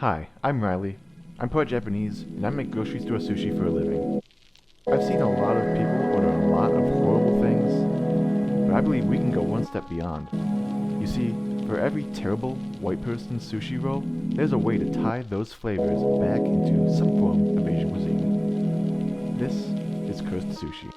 Hi, I'm Riley. I'm part Japanese, and I make grocery store sushi for a living. I've seen a lot of people order a lot of horrible things, but I believe we can go one step beyond. You see, for every terrible white person's sushi roll, there's a way to tie those flavors back into some form of Asian cuisine. This is Cursed Sushi.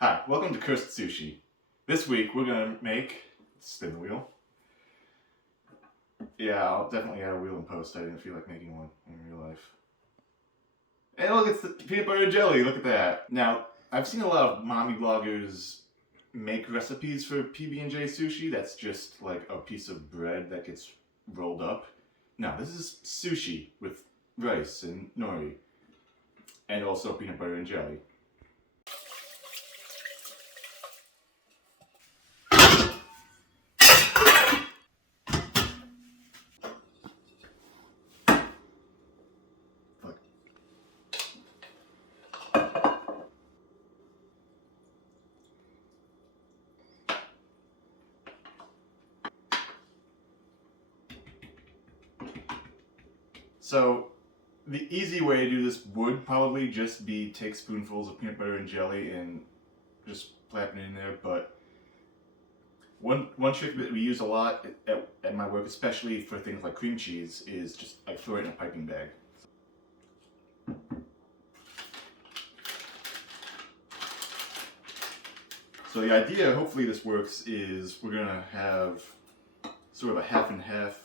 Hi, welcome to Cursed Sushi. This week we're gonna make, spin the wheel. Yeah, I'll definitely add a wheel in post. I didn't feel like making one in real life. And look, it's the peanut butter and jelly, look at that. Now, I've seen a lot of mommy bloggers make recipes for PB&J sushi that's just like a piece of bread that gets rolled up. No, this is sushi with rice and nori, and also peanut butter and jelly. So, the easy way to do this would probably just be take spoonfuls of peanut butter and jelly and just plap it in there, but one trick that we use a lot at my work, especially for things like cream cheese, is just like throw it in a piping bag. So the idea, hopefully this works, is we're gonna have sort of a half and half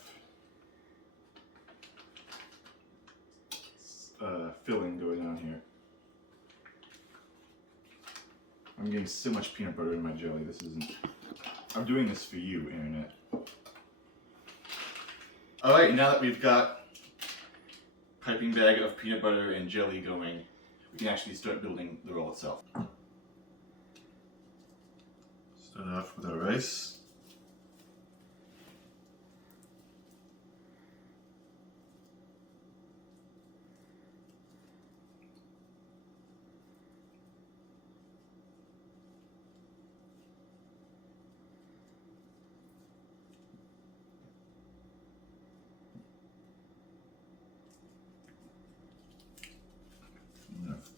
filling going on here. I'm getting so much peanut butter in my jelly. This isn't. I'm doing this for you, Internet. Alright, now that we've got piping bag of peanut butter and jelly going, we can actually start building the roll itself. Start off with our rice.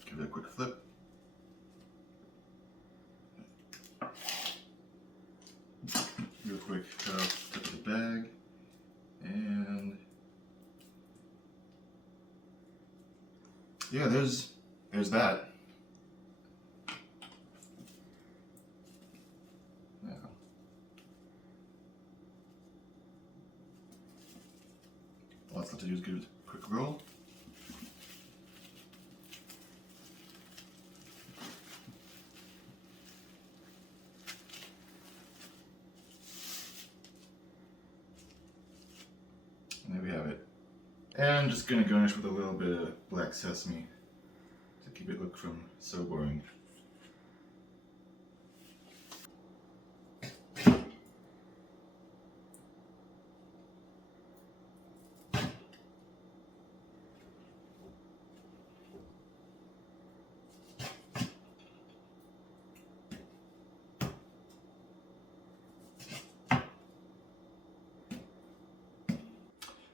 Give it a quick flip. Real quick flip the bag, and yeah, there's that. Now, all that's left to do is give it a quick roll. And there we have it. And I'm just gonna garnish with a little bit of black sesame to keep it look from so boring.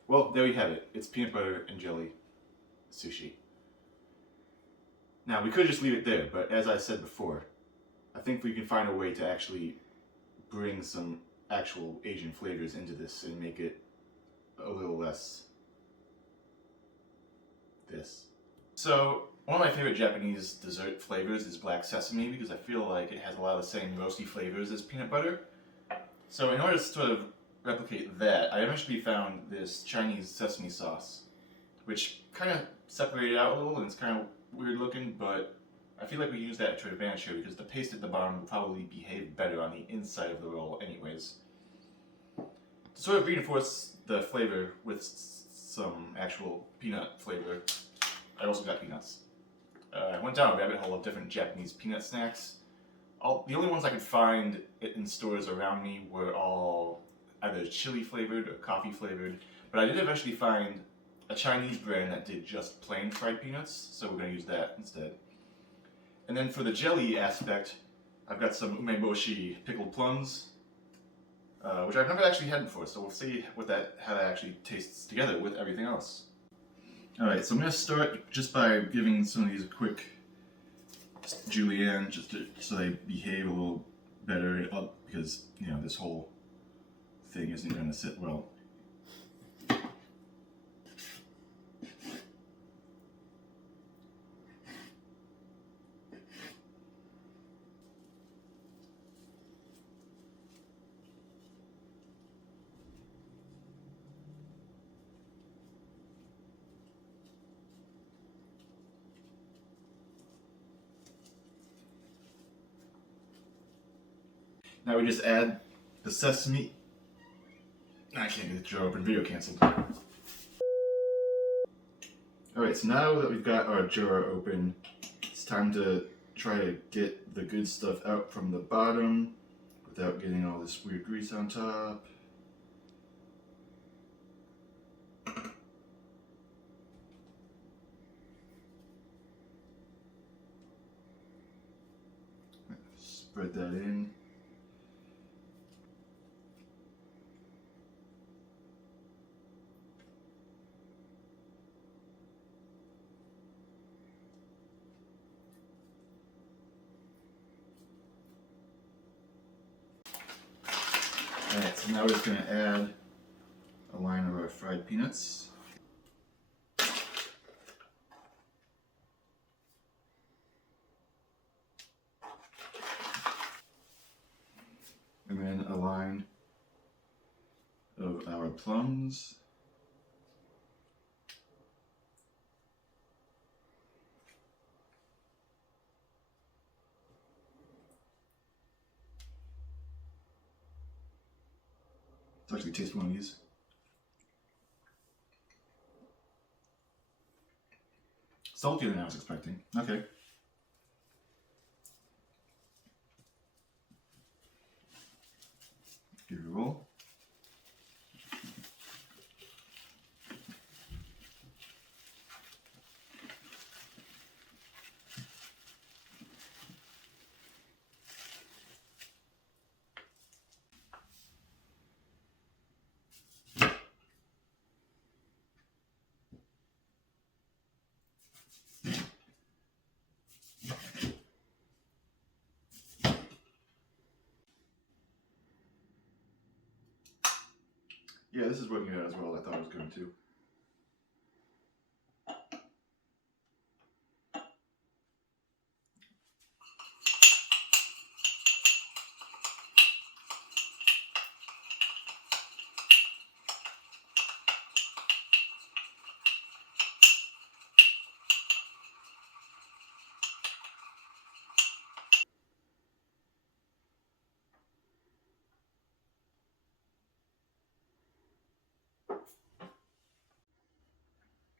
Well, there we have it. It's peanut butter and jelly sushi. Now, we could just leave it there, but as I said before, I think we can find a way to actually bring some actual Asian flavors into this and make it a little less this. So, one of my favorite Japanese dessert flavors is black sesame because I feel like it has a lot of the same roasty flavors as peanut butter. So in order to sort of replicate that, I eventually found this Chinese sesame sauce, which kind of separated out a little and it's kind of weird looking, but I feel like we use that to our advantage here because the paste at the bottom will probably behave better on the inside of the roll anyways. To sort of reinforce the flavor with some actual peanut flavor, I also got peanuts. I went down a rabbit hole of different Japanese peanut snacks. The only ones I could find in stores around me were all either chili flavored or coffee flavored, but I did eventually find a Chinese brand that did just plain fried peanuts, so we're going to use that instead. And then for the jelly aspect, I've got some umeboshi pickled plums, which I've never actually had before, so we'll see how that actually tastes together with everything else. Alright, so I'm going to start just by giving some of these a quick julienne, so they behave a little better, because, you know, this whole thing isn't going to sit well. Now we just add the sesame. I can't get the jar open, video canceled. Alright, so now that we've got our jar open, it's time to try to get the good stuff out from the bottom without getting all this weird grease on top. Spread that in. Alright, so now we're just going to add a line of our fried peanuts. And then a line of our plums. Let's actually taste one of these. Saltier than I was expecting. Okay. Give it a roll. Yeah, this is working out as well as I thought it was going to.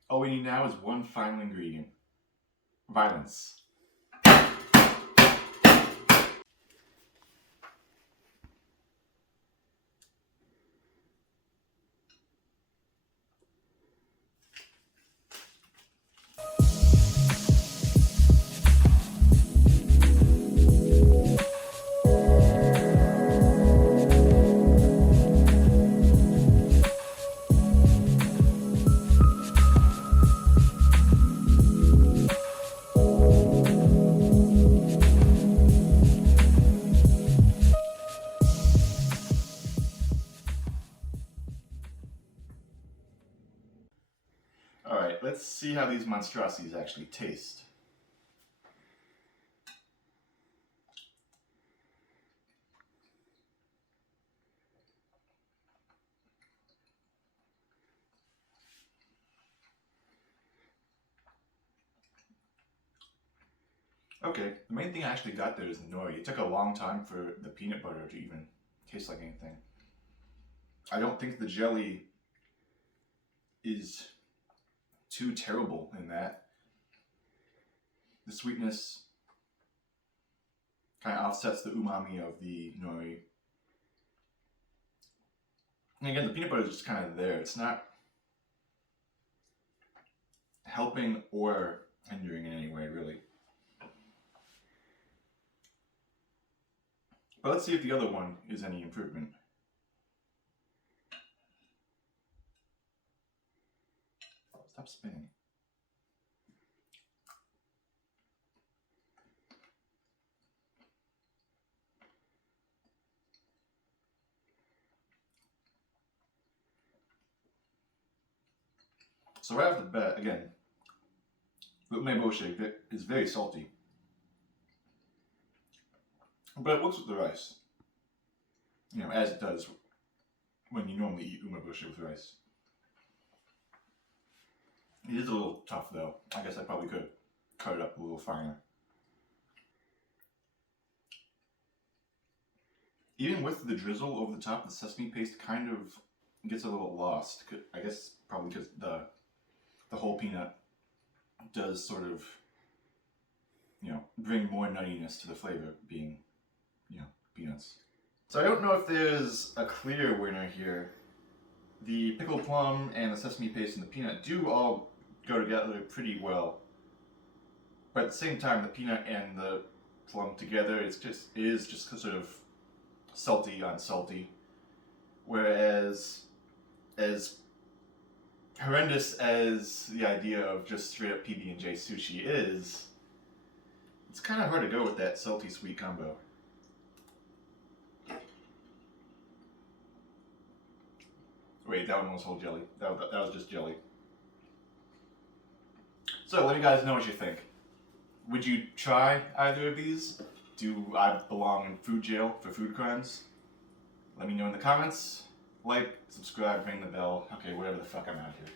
All we need now is one final ingredient. Violence. Alright, let's see how these monstrosities actually taste. Okay, the main thing I actually got there is the nori. It took a long time for the peanut butter to even taste like anything. I don't think the jelly is too terrible in that. The sweetness kind of offsets the umami of the nori. And again, the peanut butter is just kind of there. It's not helping or hindering in any way, really. But let's see if the other one is any improvement. Stop spinning. So right off the bat, again, the umeboshi is very salty. But it works with the rice. You know, as it does when you normally eat umeboshi with rice. It is a little tough though. I guess I probably could cut it up a little finer. Even with the drizzle over the top, the sesame paste kind of gets a little lost. I guess probably because the whole peanut does sort of, you know, bring more nuttiness to the flavor, being, you know, peanuts. So I don't know if there's a clear winner here. The pickled plum and the sesame paste and the peanut do all go together pretty well. But at the same time, the peanut and the plum together, it is just sort of salty on salty. Whereas, as horrendous as the idea of just straight up PB&J sushi is, it's kind of hard to go with that salty sweet combo. Wait, that one was whole jelly. That was just jelly. So let me guys know what you think. Would you try either of these? Do I belong in food jail for food crimes? Let me know in the comments. Like, subscribe, ring the bell. Okay, whatever the fuck, I'm out here.